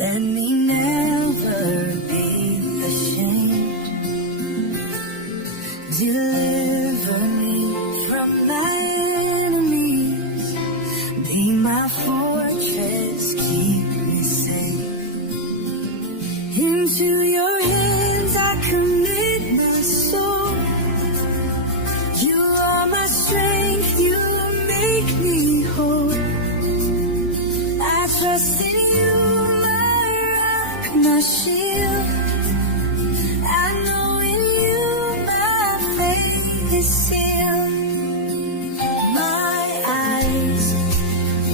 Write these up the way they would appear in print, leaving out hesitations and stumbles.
Let me never be ashamed. Deliver me from my enemies. Be my fortress, keep me safe. Into your hands I commit my soul. You are my strength, you make me whole. I trust in you, my rock, my shield. I know in you my faith is sealed. My eyes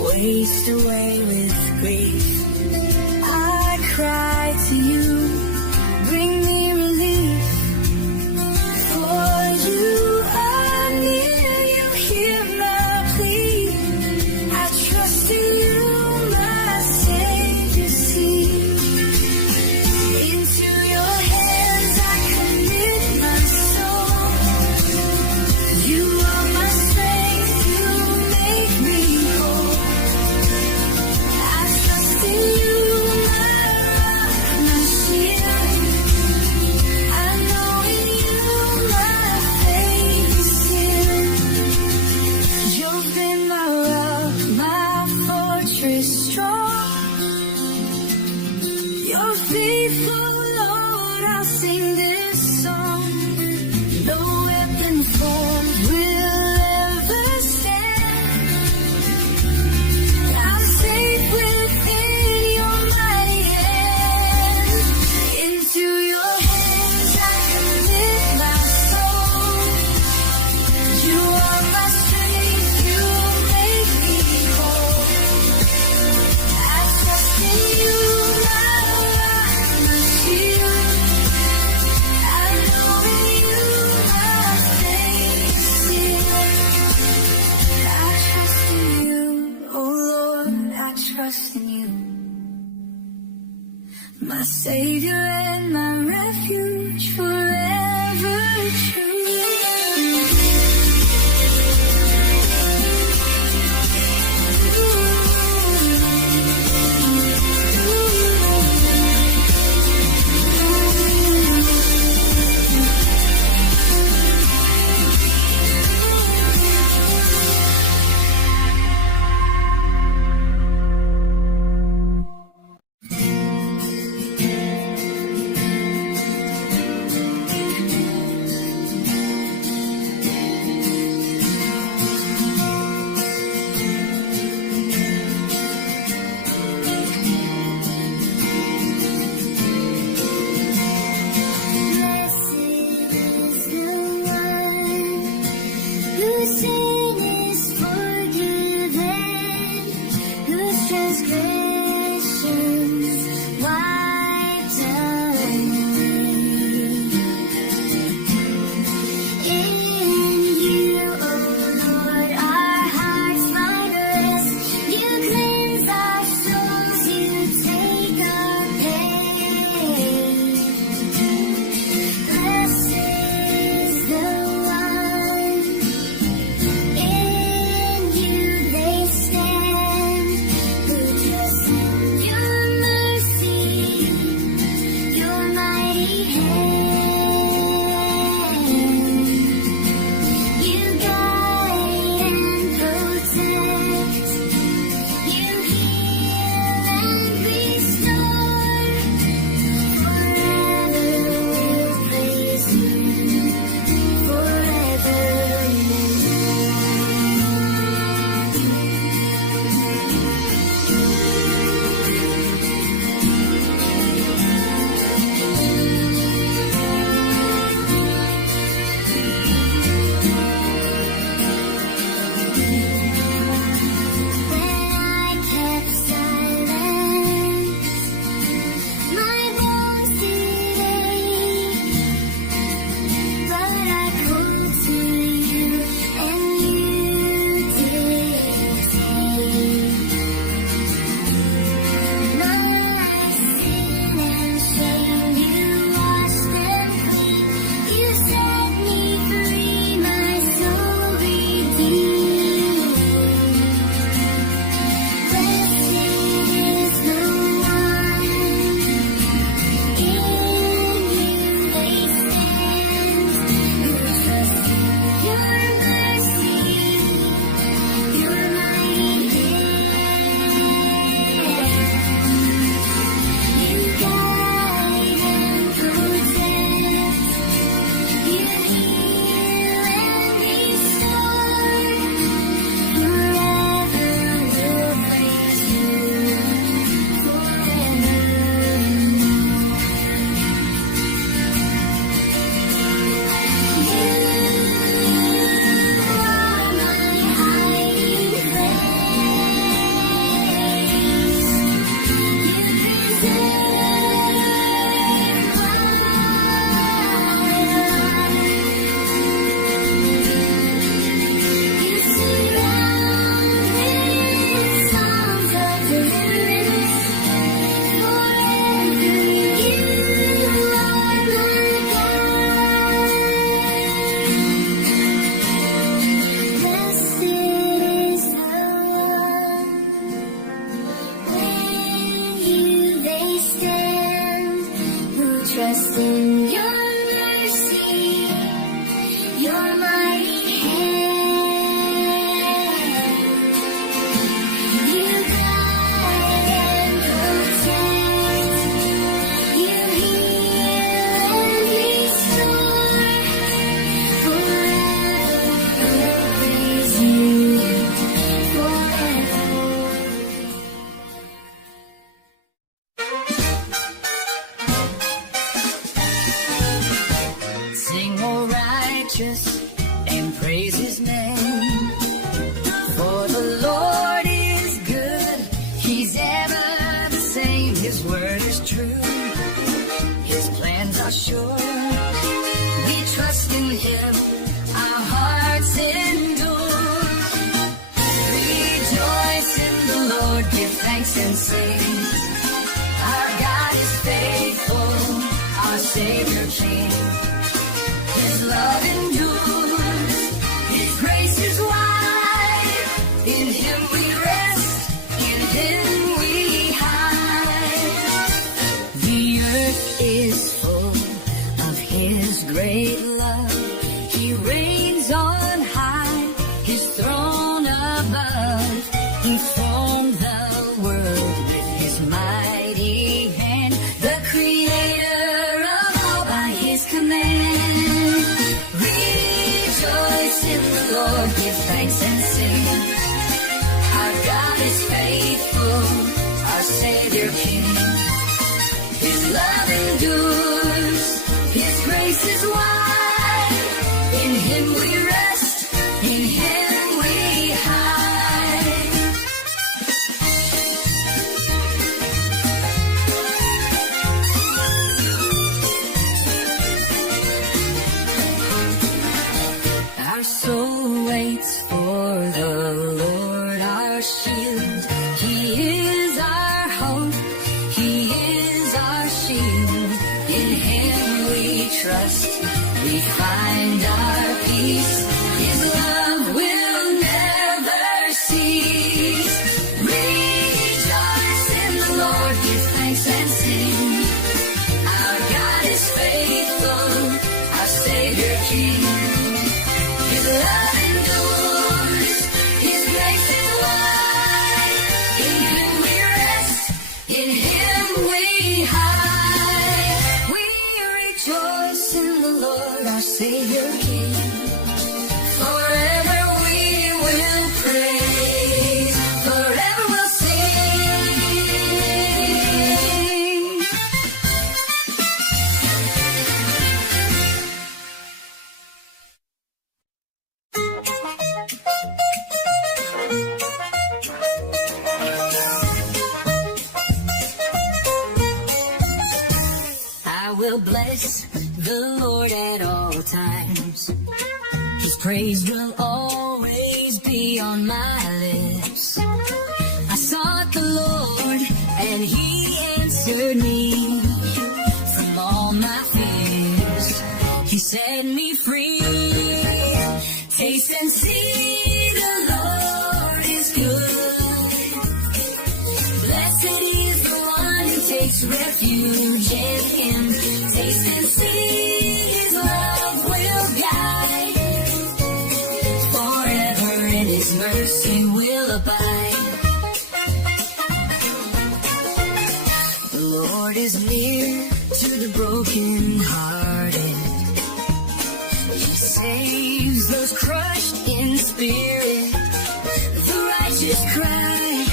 waste away with grief. I cry to you, bring me relief. For you are near, you hear my plea. I trust in you, my Savior, see. Into your hands I commit my soul. You are my strength, you make me whole. I trust in you, my rock, my shield. I know in you my faith is sealed. You've been my rock, my fortress strong. You're faithful, Lord, I'll sing this song. No weapon formed will ever stand. I'm safe within your mighty hand. Into your hands I commit my soul. You are my strength, you make me whole. I trust in you, my rock, my shield. I know in you my faith is sealed. I trust in you, oh Lord, I trust in you. My Savior and my refuge forever true. trust in your mercy, your mighty hand. You guide and protect, you heal and restore. Forever we'll praise you, forever. Sing, O righteous, and praise his name. For the Lord is good, he's ever the same. His word is true, his plans are sure. We trust in him, our hearts endure. Rejoice in the Lord, give thanks and sing. Our God is faithful, our Savior King. His love endures, his grace is wide. In him we rest, in him we hide. The earth is full of his great love. He reigns on high, his throne above. He formed the world with his mighty hand, the creator of all by his command. Rejoice in the Lord, give thanks and sing. Our God is faithful, our Savior King. His love endures, his grace is wide. In him we rest, in him we hide. Our soul waits for the Lord, our shield. He is our hope, he is our shield. In him we trust, we find our peace. His love will never cease. Rejoice in the Lord, give thanks and sing. Our God is faithful, our Savior King. His love endures, his grace is wide. In him we rest, in him we hide. We rejoice in the Lord, our Savior King. Forever we will praise, forever we'll sing. I will bless the Lord at all times. His praise will always be on my lips. I sought the Lord and he answered me. From all my fears, he set me free. Taste and see the Lord is good. Blessed is the one who takes refuge in him. Taste and see his love will guide. Forever in his mercy will abide. The Lord is near to the brokenhearted. He saves those crushed in spirit. The righteous cry,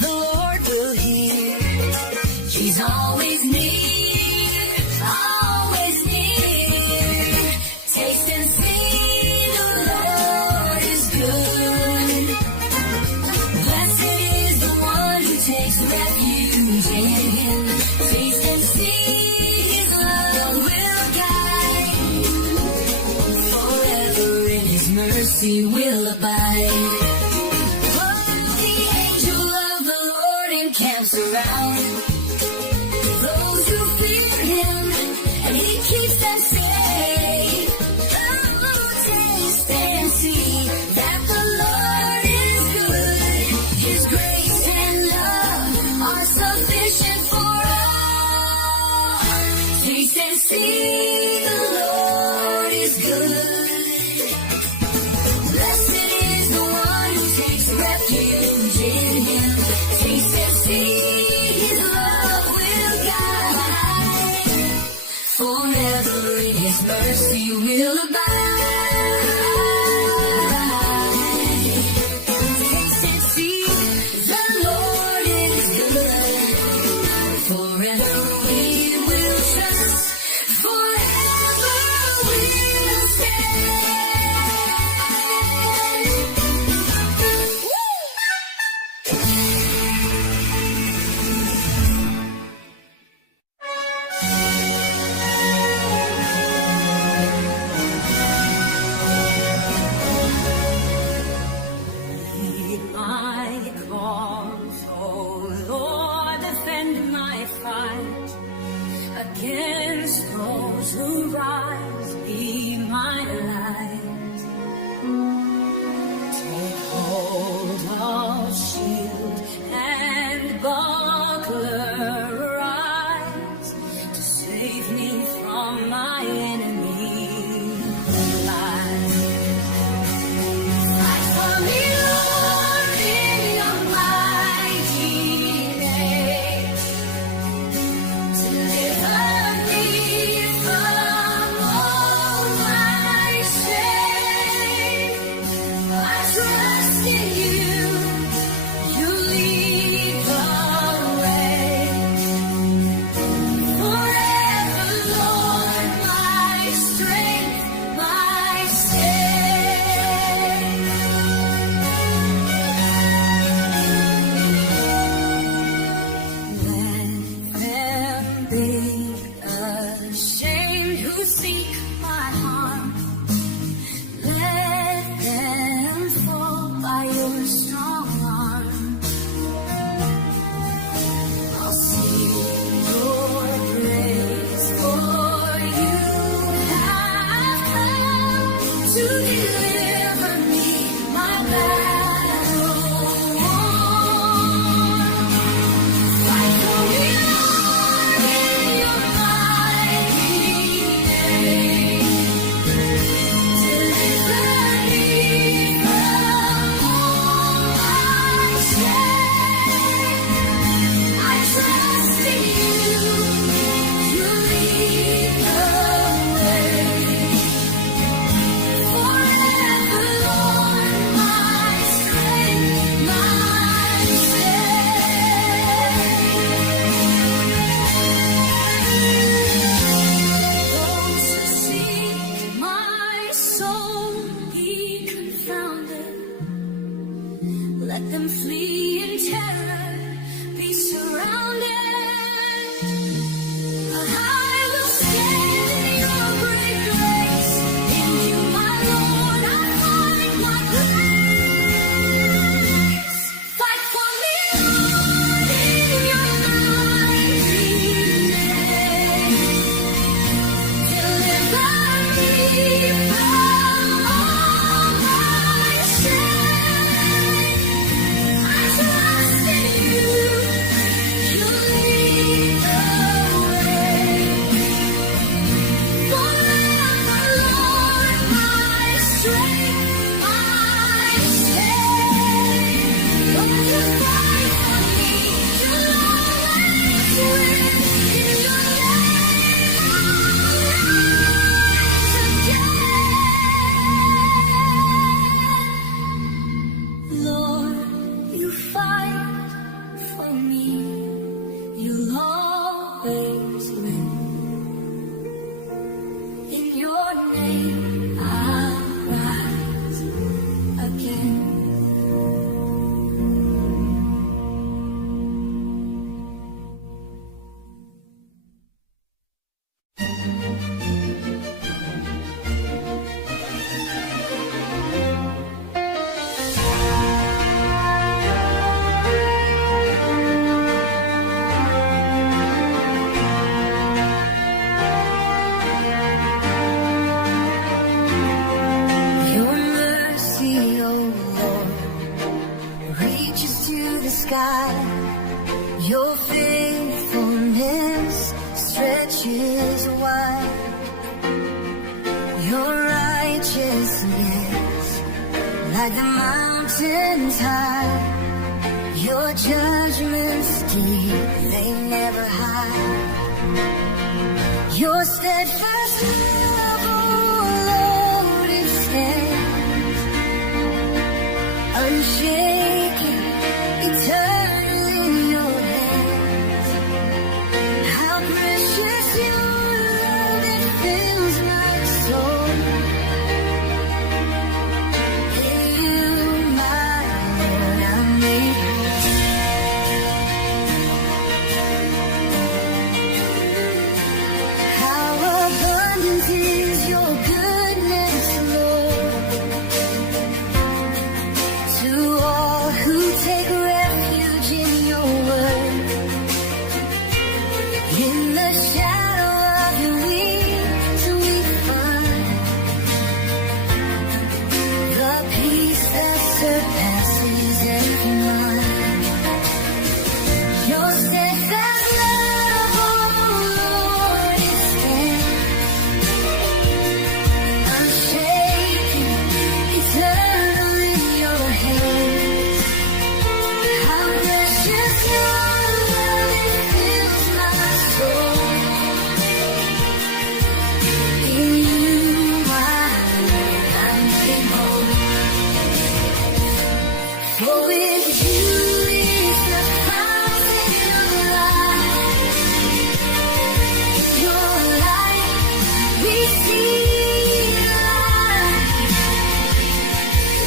the Lord will hear. He's always near, always near. Taste and see the Lord is good. Blessed is the one who takes refuge in him. Taste and see his love will guide. Forever in his mercy will abide. Oh, the angel of the Lord encamps around those who fear him, and he keeps them safe. Oh, taste and see that the Lord is good. His grace and love are sufficient for all. see the Lord is good. Blessed is the one who takes refuge in Him. Taste and see His love will guide. Forever His mercy will abide. Taste and see the Lord is good. Forever we will trust. Forever we'll Heed my cause, O Lord, defend my fight. Against those who rise, be my light. Take hold of shield and buckler, rise to save me from my enemy's lies. Fight for me, Lord, in your mighty name. Deliver me from all my shame. I trust in you. You lead the way. Forever, Lord, my strength, my stay. Let them be ashamed who seek my harm. Let them fall by your strong arm. I'll sing your praise, for you have come to deliver me, my battle won. Fight for me, Lord, in your mighty name. Deliver me from all my shame. I trust in you. You lead the way. Forever, Lord, my strength, my Those who seek my soul be confounded. Let them flee in terror, be surrounded. I will stand in your great grace. In you, my Lord, I find my place. Fight for me, Lord, in your mighty name. Deliver me from all my shame. I trust in you. You lead the way. Forever, Lord, my strength, my stay. Lord, you fight for me. You'll always win. In your name, Lord, you fight for me. You'll always win. In your name, I'll rise again. Your mercy, oh Lord, reaches to the sky. Your faithfulness stretches wide. mountains high, your judgments deep, they never hide. Your steadfast love, oh Lord, it stands unshaken, eternal in your hands. How precious your love, it fills my soul. In you, my Lord, I'm made whole. How abundant is your goodness, Lord, to all who take refuge in your word. In the shadow of your wings we find the peace that surpasses every mind. Your steadfast love, oh Lord, it stands unshaken, eternal in your hands. How precious your love, it fills my soul. In you, my Lord, I'm made whole. For with you is the fountain of life. Your light, we see light.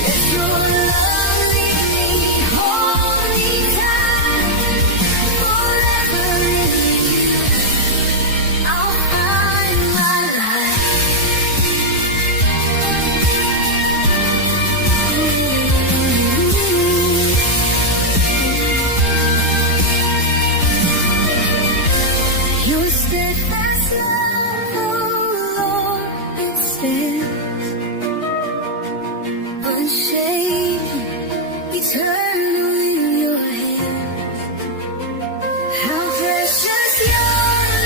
Let your love lead me holy time. Forever in you, I'll find my life. Your steadfast love, oh Lord, it stands unshaken, eternal in your hands. How precious your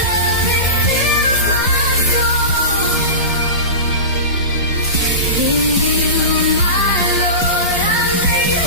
love, it fills my soul. In you, my Lord, I'm made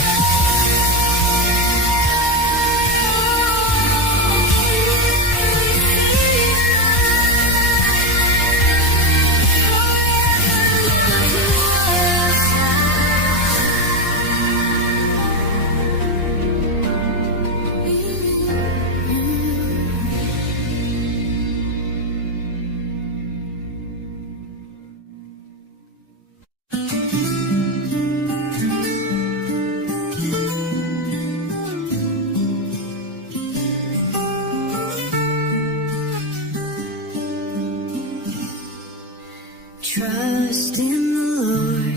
Trust in the Lord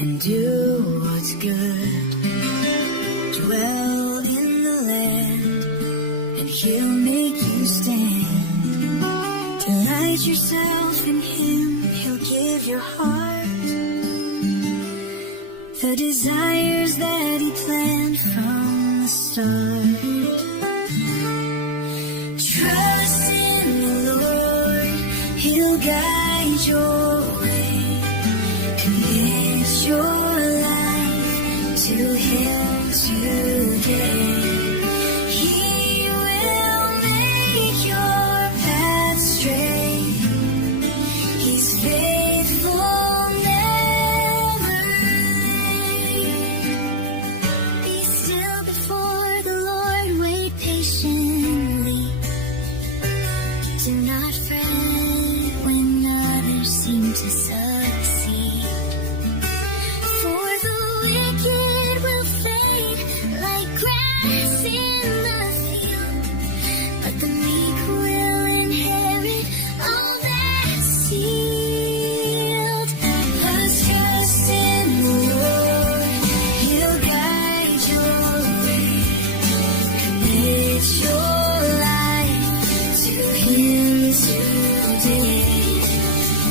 and do what's good. Dwell in the land and He'll make you stand. Delight yourself in Him, He'll give your heart the desires that He planned from the start. Trust in the Lord, He'll guide your way. Commit your life to Him today. He will make your path straight. He's faithful, never late. Be still before the Lord, wait patiently. Do not fret when others seem to succeed. For the wicked will fade like grass in the field, but the meek will inherit all that's sealed. Let's trust in the Lord, He'll guide your way. Commit your life to Him today.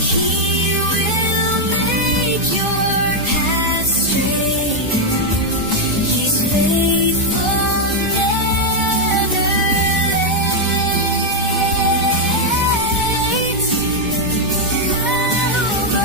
He will make your path straight. He's faithful, never late. Oh, oh.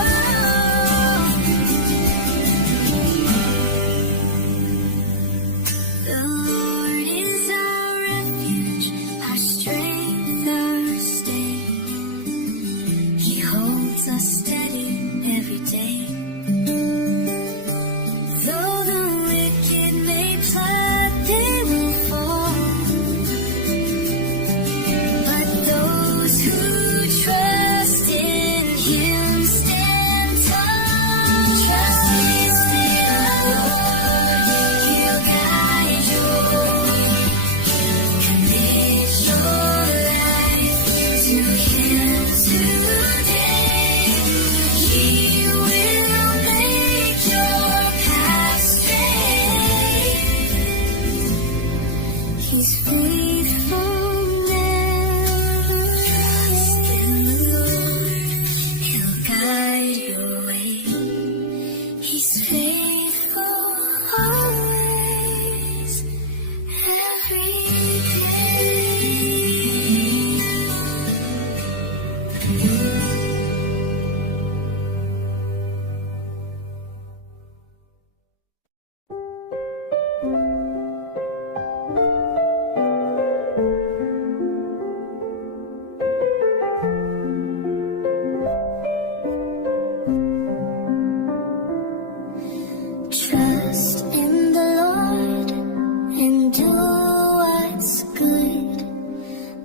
Trust in the Lord and do what's good.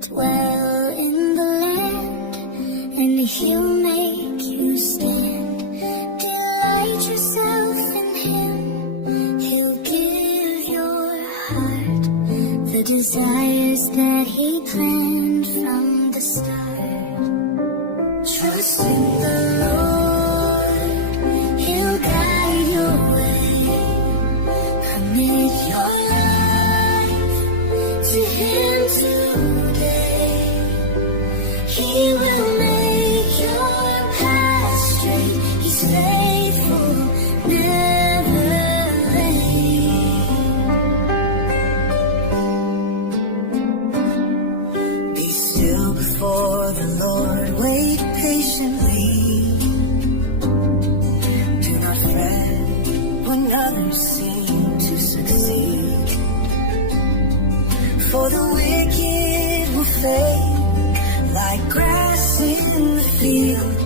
Dwell in the land and He'll make you stand. Delight yourself in Him. He'll give your heart the desires that He planned from the start. Trust in the Lord. He'll guide your way. Commit your life to Him today. He will make your path straight. He's faithful, never late. Be still before the Lord. Wait patiently. Do not fret when others seem to succeed. For the wicked will fade like grass in the field,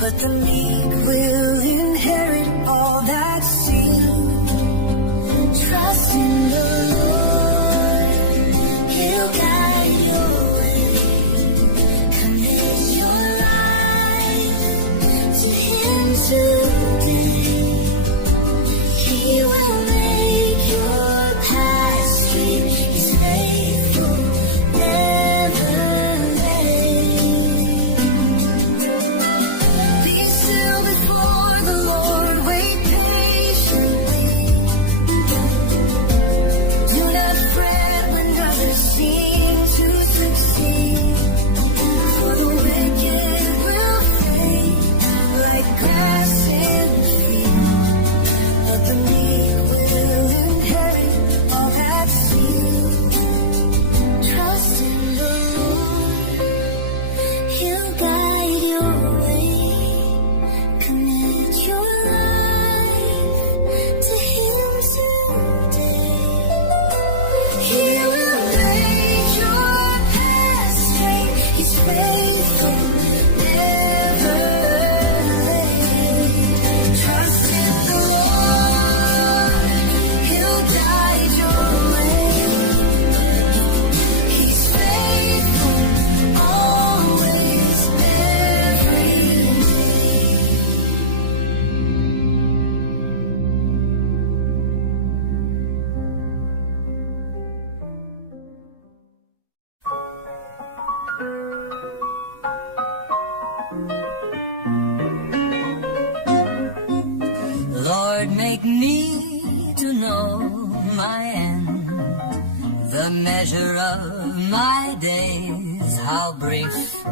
but the meek will inherit all that's sealed. Trust in the Lord, He'll guide your way. Commit your life to Him today. He will make your path straight. He's faithful, never late. Be still before the Lord. Wait patiently. Do not fret when others seem to succeed. For the wicked will fade like grass in the field, but the meek will inherit all that's sealed. Trust in the Lord, He'll guide your way. Commit your life to Him today. He will make your path straight. He's faithful, never late. Trust in the Lord, He'll guide your way. He's faithful, always, every Lord, make me to know my end, the measure of my days, how brief.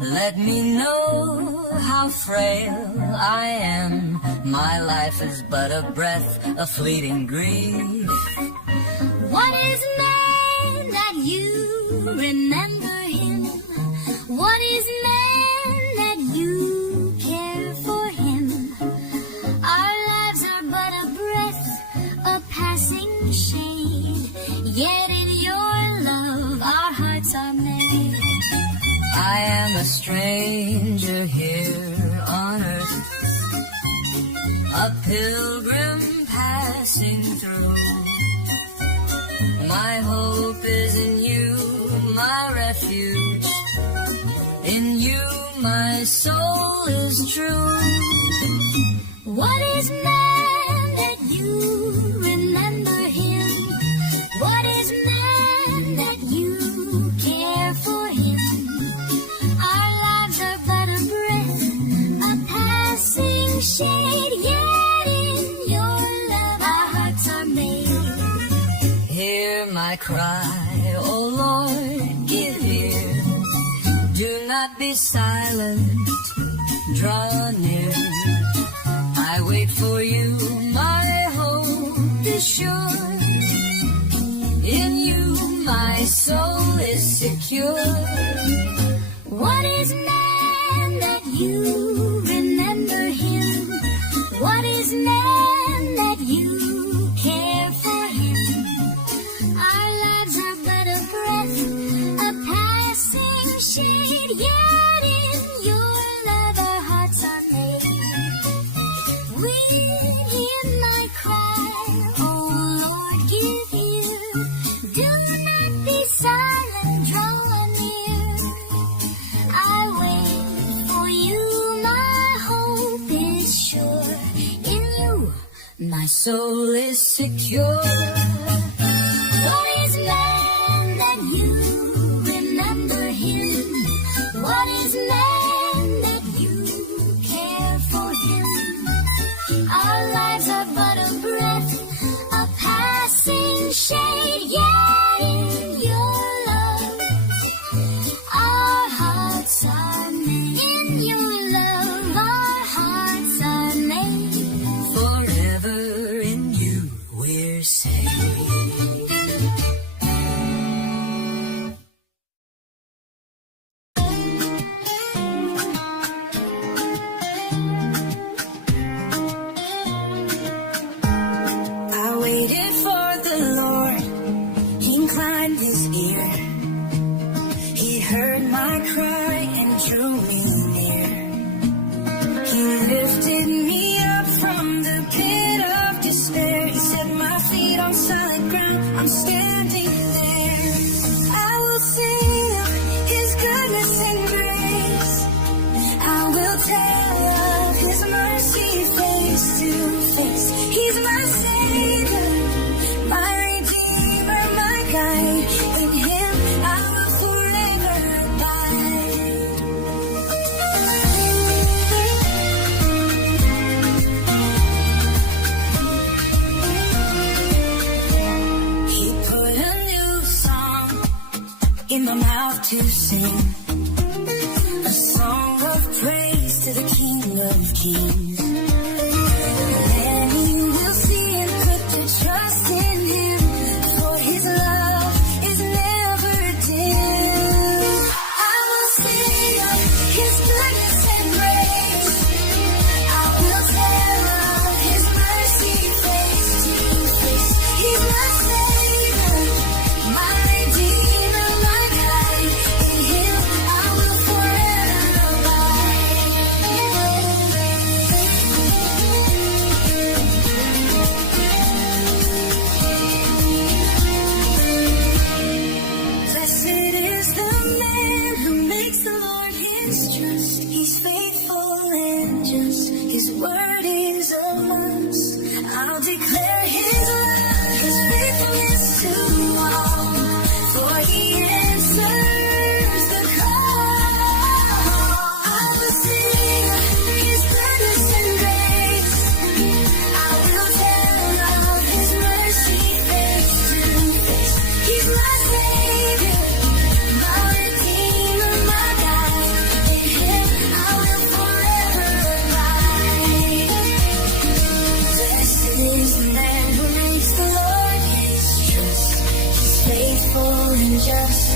Let me know how frail I am. My life is but a breath, a fleeting grief. What is man that you remember him? What is man that you care for him? Our lives are but a breath, a passing shade. Yet in your love our hearts are made. I am a stranger here on earth, a pilgrim passing through. My hope is in you, my refuge. In you my soul is true. What is man that you remember him? What is man that you care for him? Our lives are but a breath, a passing shade. Yet in your love our hearts are made. Hear my cry, O Lord, give ear. Do not be silent, draw near. I wait for you, my hope is sure. In you my soul is secure. What is man that you remember him? What is man that you care for him? Our lives are but a breath, a passing shade, yet in your love our hearts are made. When hear my cry, oh Lord, give ear. Do not be silent, draw near. I wait for you, my hope is sure. In you, My soul is secure. what is man that you remember him? What is man that you care for him? Our lives are but a breath, a passing shade, yet in your love our hearts are made. In your love our hearts are made. Forever in you we're saved. I waited for the Lord. He inclined his ear. He heard my cry and drew me near. He lifted me up from the pit of despair. He set my feet on solid ground. I'm standing there. I will sing of his goodness and grace. I will tell of his mercy face to face. He's my Savior, my Redeemer, my guide. In him I will forever abide. He put a new song in my mouth to sing, a song of praise to the King of Kings. Then he will see and put their trust in him, for his love is never dim. I will sing of his goodness and grace. I will tell of his mercy face to face. He's my Savior, my Redeemer, my guide. In him I will forever abide. Blessed is the man who makes the Lord his trust. He's faithful and just. His word is a must. I'll declare his love, his faithfulness to all. For he answers the call. I will sing his goodness and grace. I will tell of his mercy face to face. He's my Savior, my Redeemer, my guide. In him I will forever abide. Blessed is the man who makes the Lord his trust. He's faithful and just.